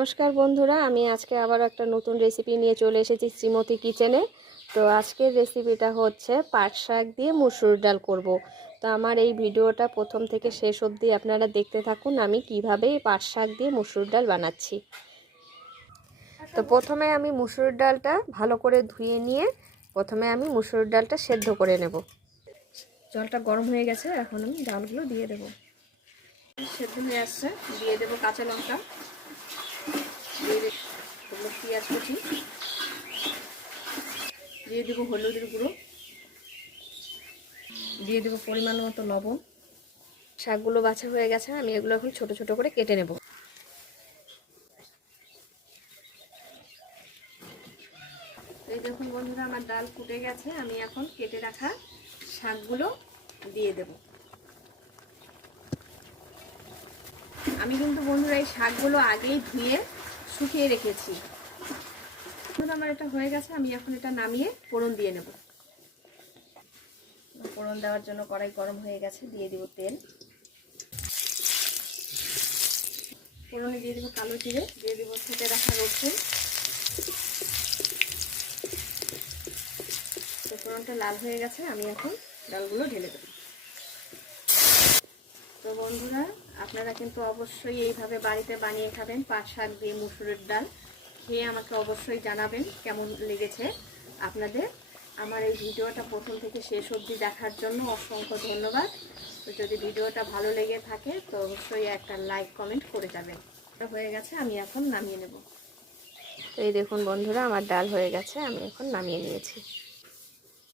নমস্কার বন্ধুরা, আমি আজকে আবার একটা নতুন রেসিপি নিয়ে চলে এসেছি শ্রীমতী কিচেনে। তো আজকের রেসিপিটা হচ্ছে পাট শাক দিয়ে মুসুর ডাল করব। তো আমার এই ভিডিওটা প্রথম থেকে শেষ অবধি আপনারা দেখতে থাকুন আমি কিভাবে পাট শাক দিয়ে মুসুর ডাল বানাচ্ছি। তো প্রথমে আমি মুসুর ডালটা ভালো করে ধুয়ে নিয়ে প্রথমে আমি মুসুর ডালটা সেদ্ধ করে নেব। জলটা গরম হয়ে গেছে, এখন আমি ডালগুলো দিয়ে দেব। সেদ্ধ হয়ে আসছে, দিয়ে দেব কাঁচা লঙ্কা, দিয়ে দেবো পেঁয়াজ কুচি, দিয়ে দেবো হলুদের গুঁড়ো, দিয়ে দেবো পরিমাণ মতো লবণ। শাকগুলো বাছা হয়ে গেছে, আমি এগুলো এখন ছোট ছোট করে কেটে নেব। এই দেখুন বন্ধুরা, আমার ডাল ফুটে গেছে, আমি এখন কেটে রাখা শাকগুলো দিয়ে দেব। আমি কিন্তু বন্ধুরা এই শাকগুলো আগেই ধুয়ে শুকিয়ে রেখেছি। আমার এটা হয়ে গেছে, আমি এখন এটা নামিয়ে ফোড়ন দিয়ে নেব। ফোড়ন দেওয়ার জন্য কড়াই গরম হয়ে গেছে, দিয়ে দেব তেল। ফোড়নে দিয়ে দেবো কালো জিরে, দিয়ে দেবো ফেটে রাখা রসুন। তো ফোড়নটা লাল হয়ে গেছে, আমি এখন ডালগুলো ঢেলে দেব। তো বন্ধুরা, আপনারা কিন্তু অবশ্যই এইভাবে বাড়িতে বানিয়ে খাবেন পাট শাক দিয়ে মুসুরের ডাল। খেয়ে আমাকে অবশ্যই জানাবেন কেমন লেগেছে আপনাদের। আমার এই ভিডিওটা প্রথম থেকে শেষ অবধি দেখার জন্য অসংখ্য ধন্যবাদ। তো যদি ভিডিওটা ভালো লেগে থাকে তো অবশ্যই একটা লাইক কমেন্ট করে যাবেন। হয়ে গেছে, আমি এখন নামিয়ে নেব। এই দেখুন বন্ধুরা, আমার ডাল হয়ে গেছে, আমি এখন নামিয়ে নিয়েছি।